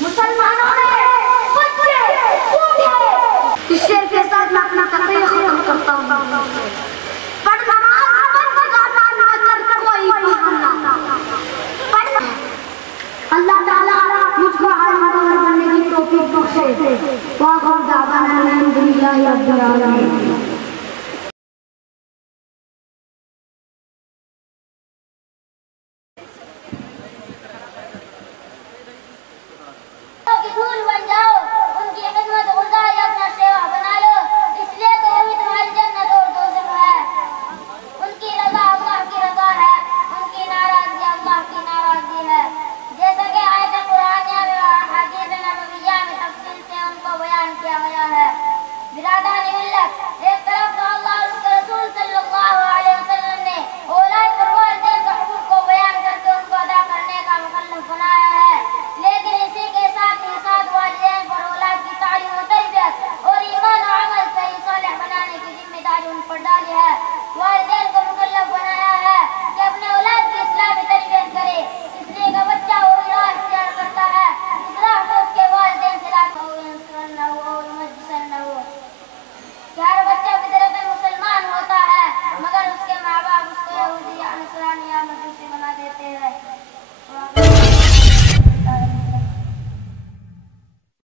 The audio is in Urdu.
مسلمانوں نے بچے اٹھے، اس شعر کے ساتھ میں اپنا تقریر ختم کرتا ہوں۔ پر نماز بند گانا نہ کر کوئی بہانا، اللہ تعالیٰ مجھ کو عالم بننے کی توفیق بخشے۔ وآخر دعوانا الحمدللہ رب العالمین۔